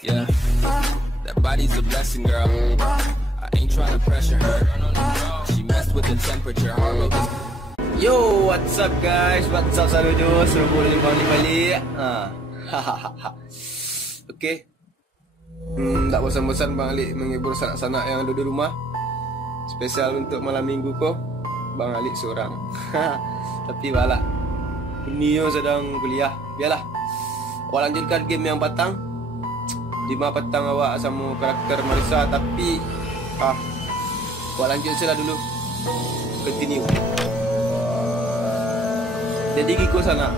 Yeah, that body's a blessing, girl. I ain't trying to pressure her. She messed with the temperature. Yo, what's up guys? What's up saludo? Seru ni balik. Okay. Tak bosan-bosan Bang Alik menghibur sanak-sanak yang ada di rumah. Spesial untuk malam minggu ko, Bang Alik seorang. Tapi balah, Nio sedang kuliah. Biarlah, awak lanjutkan game yang batang. 5 petang awak sama karakter Marisa. Tapi awak lanjut saja dulu. Continue. Jadi kiko sana.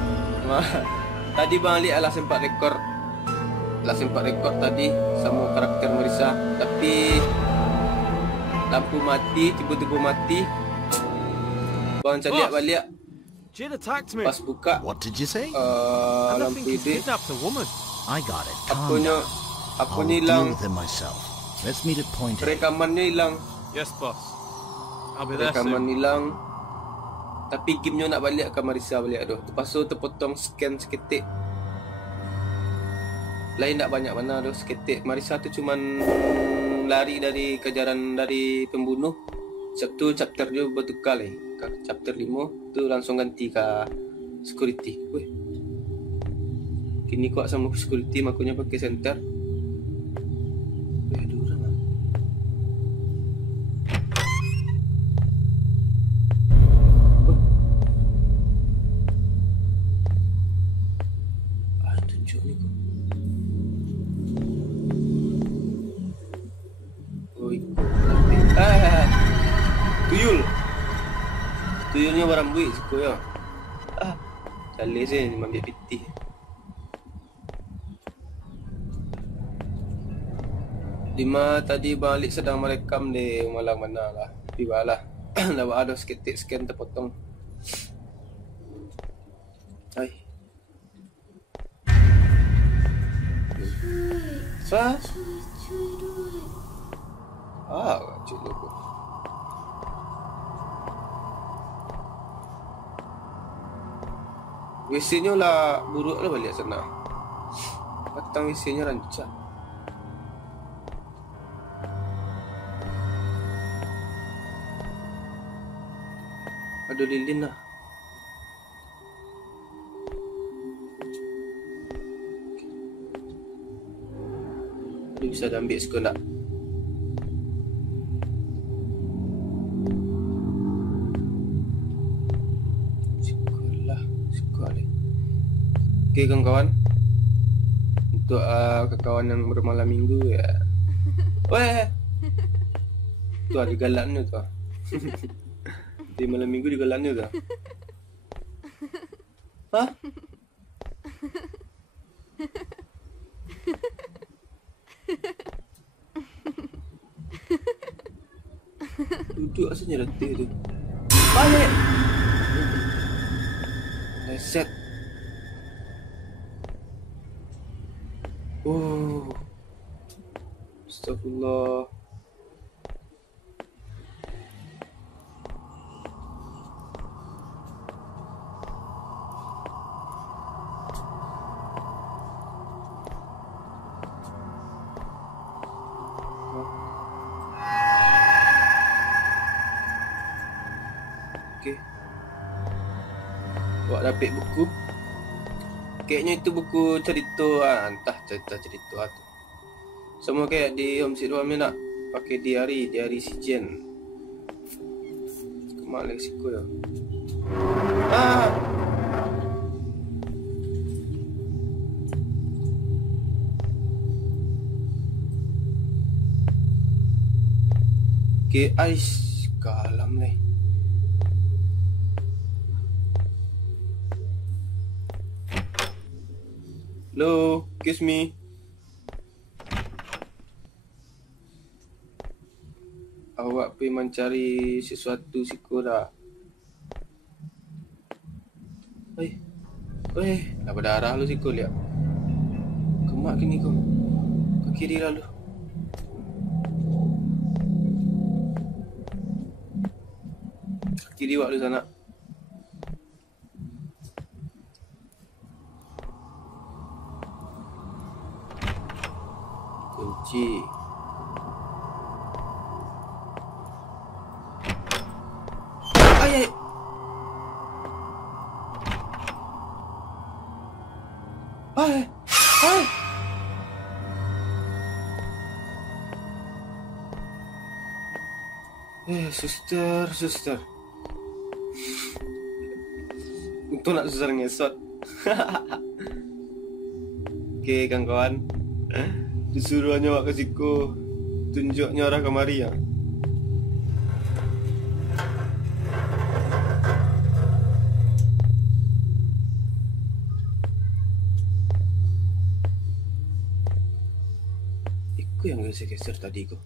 Tadi Bang Alik adalah sempat rekod tadi sama karakter Marisa. Tapi lampu mati, tiba-tiba mati. Bang cari balik. Jin attacked me. Pas buka, What did you say? I don't lampu think he's itu kidnapped a woman. I got it. Calm down. Apunya I'll deal hilang. with him myself. Let's meet at point A. Rekamannya hilang. Yes, boss. I'll be there Rekaman soon. hilang. Tapi gamenya nak balik ke Marisa balik tu. Lepas tu terpotong scan seketik. Lain tak banyak mana tu seketik. Marisa tu cuman lari dari kejaran dari pembunuh. Sabtu chapter dia bertukar lagi. Chapter 5 tu langsung ganti ke security. Weh. Kini kau sama security makanya pakai center. Weh, ada orang lah. Tunjuk ni kau. Oi. Tuyulnya berambut suka ya. Calih saya ni ambil piti. Lima tadi Bang Alik sedang merekam di malam mana lah. Tibalah. Lawak ada seketik scan terpotong. Hai. Sa? Cik logo. WC-nya lah buruk lah balik sana. Batang WC-nya rancak. Ada lilin lah. Dia bisa dah ambil suka nak. Okay kawan-kawan, untuk kawan yang bermalam minggu ya. Weh, tu ada galannya tu. Di malam minggu di galannya tu. Hah? Duduk asalnya letih tu. Balik. Reset. Oh, astagfirullah. Okay. Buat dapat buku. Kayaknya itu buku cerita entah cerita tu. Semua kayak di Home Sweet Home ni nak pakai diary si Jen. Kemak Mexico ya. Okay, ais kalam ni. Hello, kiss me. Awak pergi mencari sesuatu siko dah. Dah berdarah lu siko lihat. Kemak kini kau. Ke kiri lalu. Kiri waktu sana. Kunci. Ay. Suster. Untung nak suster ngesot. Okey, kawan-kawan. Disuruh nyawa ke siku. Tunjuknya arah kemari ya. Iku yang geser-geser tadi ko.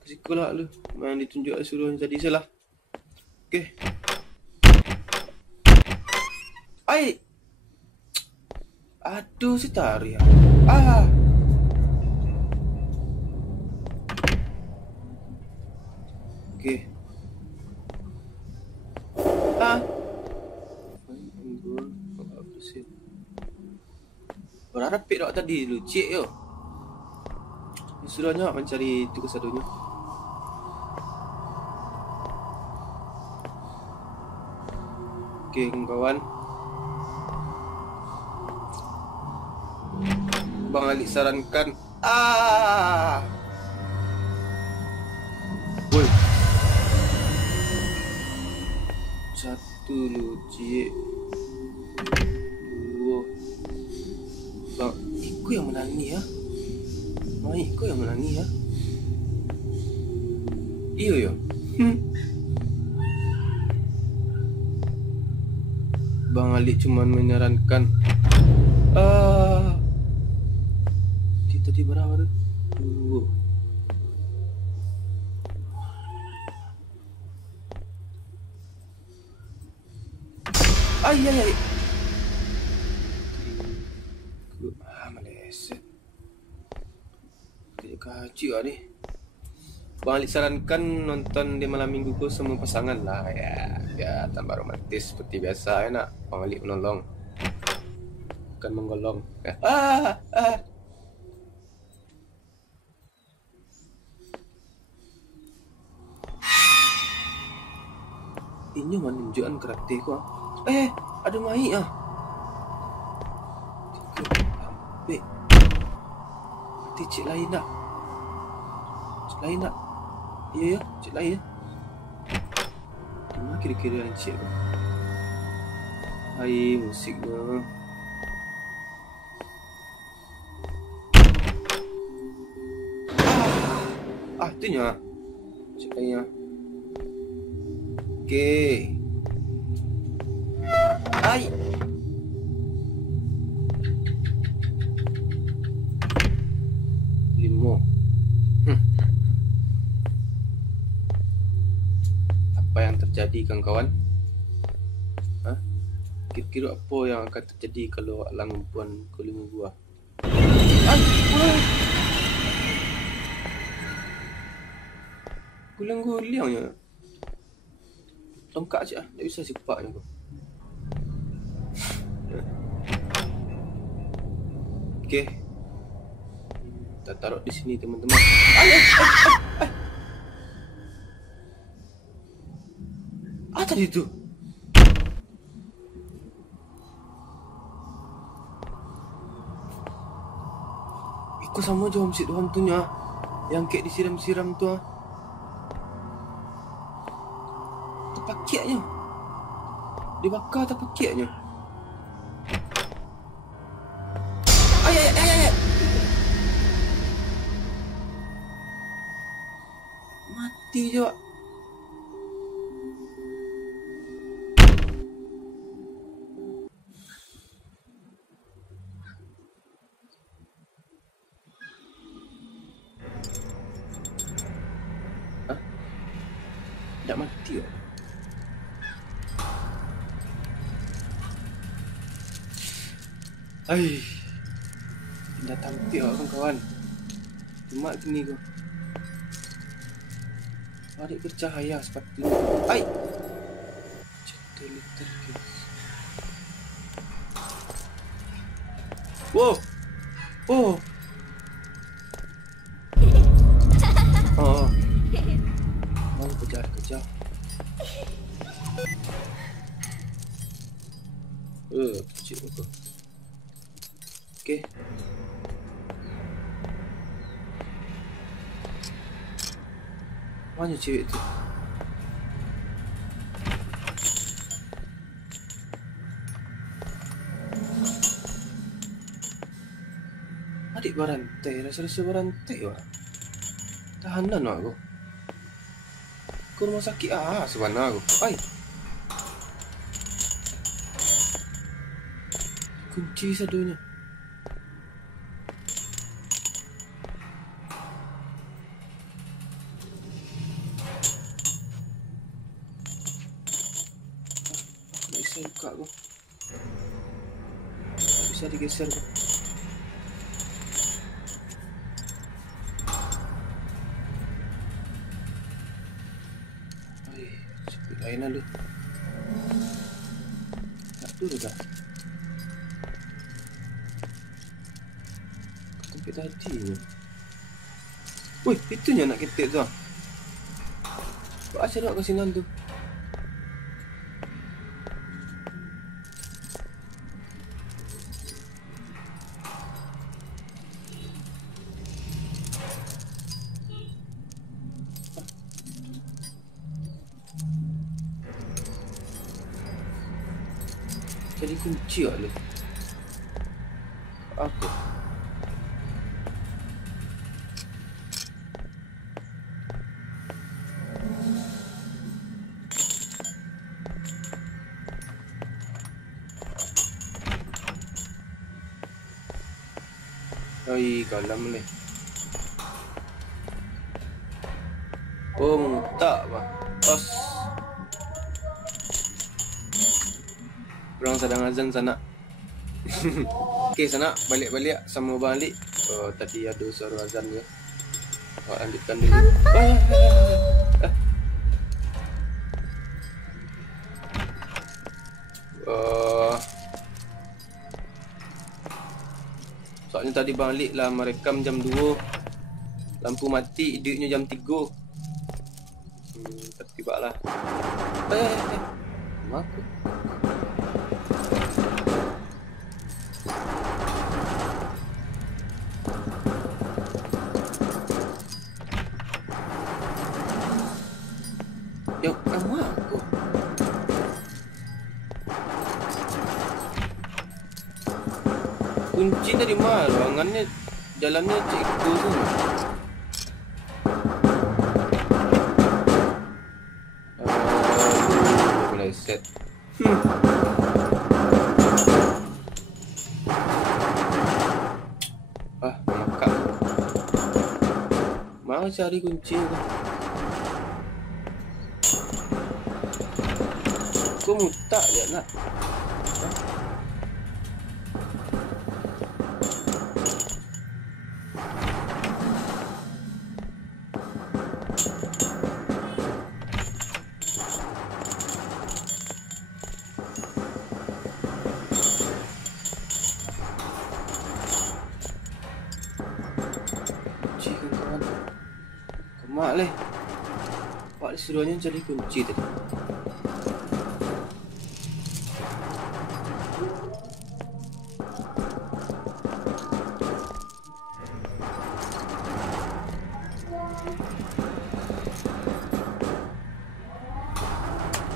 Kesikulah lu. Main ditunjuk suruh tadi salah. Okey. Ai. Aduh, si tari. Okey. Berharap pek dok tadi lu cik yo. Suruhnya mencari tugas sadunya. Okey, kawan. Bang Ali sarankan. Woi. Satu lu cik. Dua. Bang, iku yang menangi ya. Iku yang menangi ya. Iyo yo. Bang Ali cuma menyarankan. Tadi berapa tu? 2. Ay. Maleset. Tidak kaji lah ni. Bang Ali sarankan nonton di malam minggu ku semua pasangan lah ya. Tambah romantis seperti biasa nak. Bang Ali menolong. Bukan menggolong. Ini menunjukkan karate ku. Ada mai ah. Ambil. Mati cik lain nak. Ya, cik lain. Di mana kira-kira yang cik tu? Hai, musiknya. Itunya. Cik lain ah. Okey. Ai. Limo. Apa yang terjadi kawan-kawan? Kira-kira apa yang akan terjadi kalau alang puan kulimu gua? Guling-gulingnya. Tongkat je lah. Tak bisa sepaknya tu. Okey. Kita taruh di sini teman-teman. Tadi tu. Ikut sama je homesick tu hantunya. Yang kek disiram-siram tu. Terpakitnya. Dibakar terpakitnya. Ay. Mati je. Tak mati ke? Dah tampil kawan-kawan. Cuma gini kau. Tarik bercahaya sepatutnya. Gentle little kiss. Wow. Oh. Oh. Oh, kejar. Kecil aku. Okay. Mana cewek tu? Adik berantai, rasa-rasa berantai orang. Tahanan aku. Ke rumah sakit sebenarnya aku. Ai. Kunci satunya. Tak bisa buka aku. Tak bisa digeser aku. Lain lalu. Tak tu dah. Tempat tadi ni. Woi, itunya nak ketik tu. Buat asal nak kasinan tu. Jadi kunci lah lu. Apa? Ai, kalam ni. Oh, tak bang. Os. Orang sedang azan sana. Okey, sana balik-balik sama Abang Alik. Tadi ada suara azan dia. Lanjutkan dulu. Soalnya tadi Bang Alik lah merekam jam 2. Lampu mati, editnya jam 3. Tertiba lah. Apa? Yang kamu aku. Kunci dari mana? Ruangannya, jalannya cikgu tu. Mulai set. Makak. Mau cari kunci tu. Kau mutak je nak. Kunci kan kawan. Kemak leh. Pak dia suruhnya cari kunci tadi.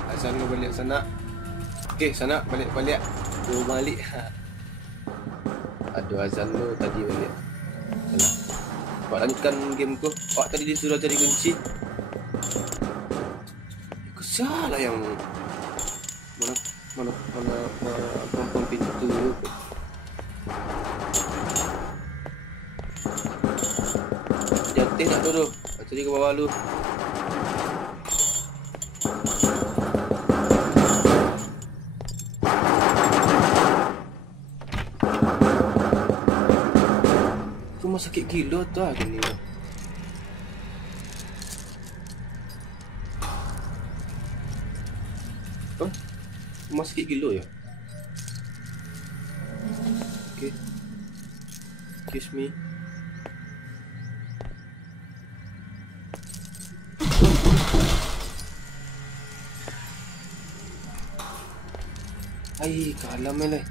Azan lu balik sana. Okey, sana balik-balik. Dua balik. Ada azan lu tadi balik. Sana. Buat lanjutkan game ku. Awak tadi disuruh cari kunci. Aku salah yang mana kompon pintu lu. Jatuh nak duduk. Cari ke bawah lu. Rumah sakit gila tu lah gini. Rumah sakit gila ya? Okay. Excuse me. Ay, kalah meleh.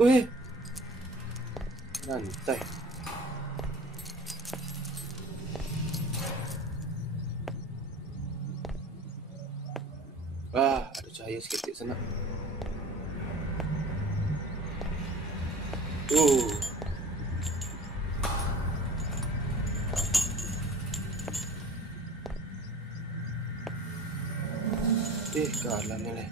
Weh. Lantai. Ada cahaya sikit sana. Kalah meleh.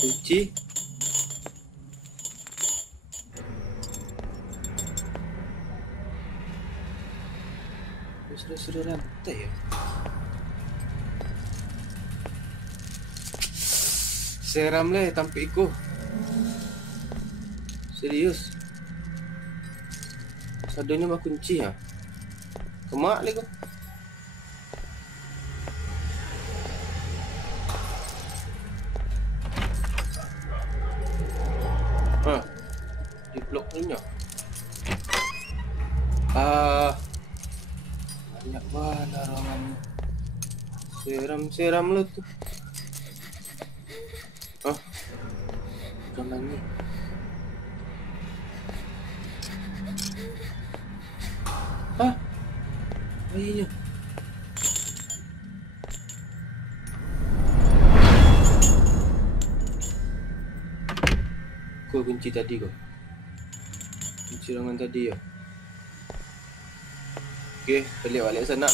Kunci. Sudah rantai ya. Seram leh tampik aku. Serius. Sadanya mah kunci ya. Kemak leh kau. Di blok punya. Banyak banget larangannya. Seram lah tuh. Jangan ni. Bayinya. Kau kunci tadi kau. Kunci ruangan tadi ya. Okey, balik sana.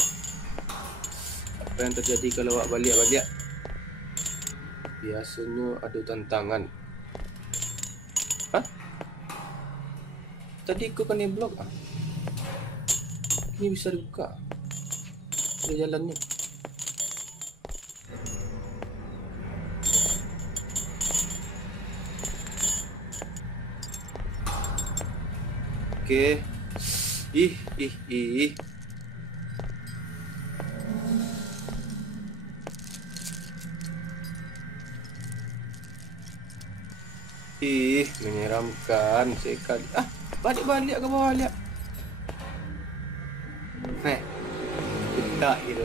Apa yang terjadi kalau awak balik? Biasanya ada tantangan. Tadi kau kena blok Ini bisa dibuka. Ada jalannya. Okey. Ih. Menyeramkan sekali. Balik ke bawah lihat. Tak gitu.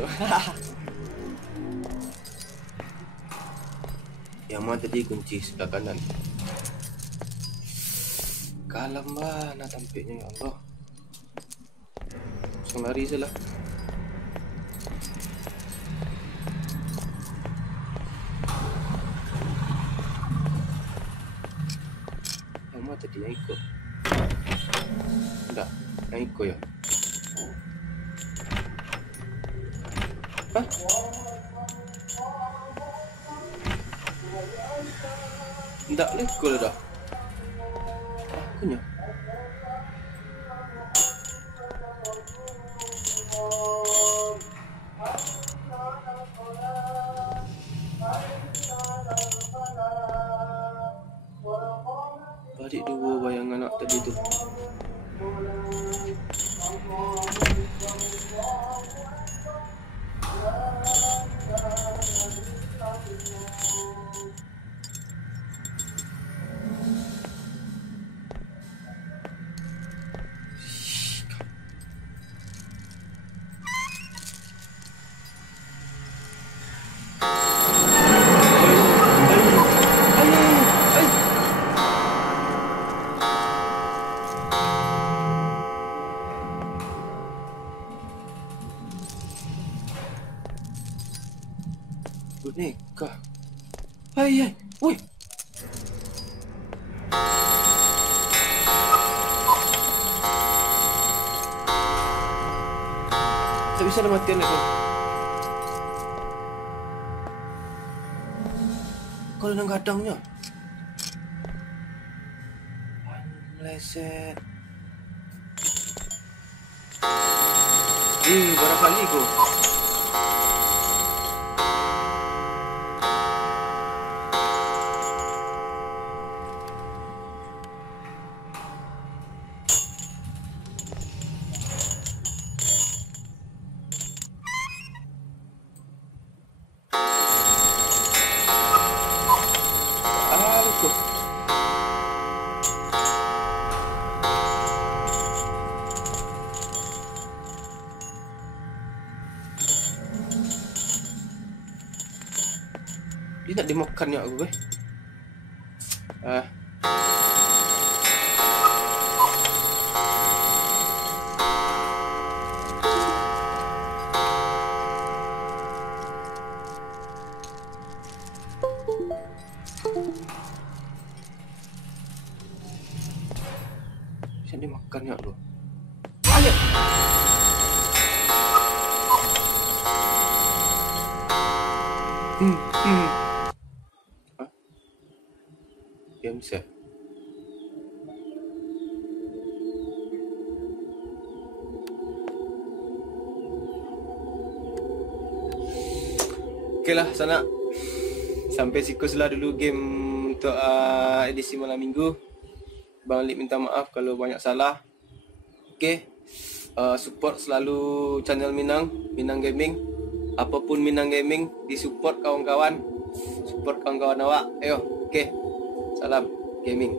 Yang mana tadi kunci sebelah kanan. Kalam mana tampiknya ya Allah. Langsung lari salah. Yang mana tadi yang ikut? Tak, yang ikut ya. Tak lekol dah. Akunya. Balik dua bayangan anak tadi tu. Boneka. Hai. Woi. Tak bisa dah matian aku. Kau dah gadangnya. Meleset. Barangkali kau. Dia nak dimakan ni aku Dia makan ni aku. Ayo. Diam sah. Okeylah sana. Sampai sikuslah dulu game untuk edisi malam minggu. Bang Lik minta maaf kalau banyak salah. Okey. Support selalu channel Minang Gaming. Apapun Minang Gaming, disupport kawan-kawan. Support kawan-kawan awak. Ayo, okey. Salam gaming.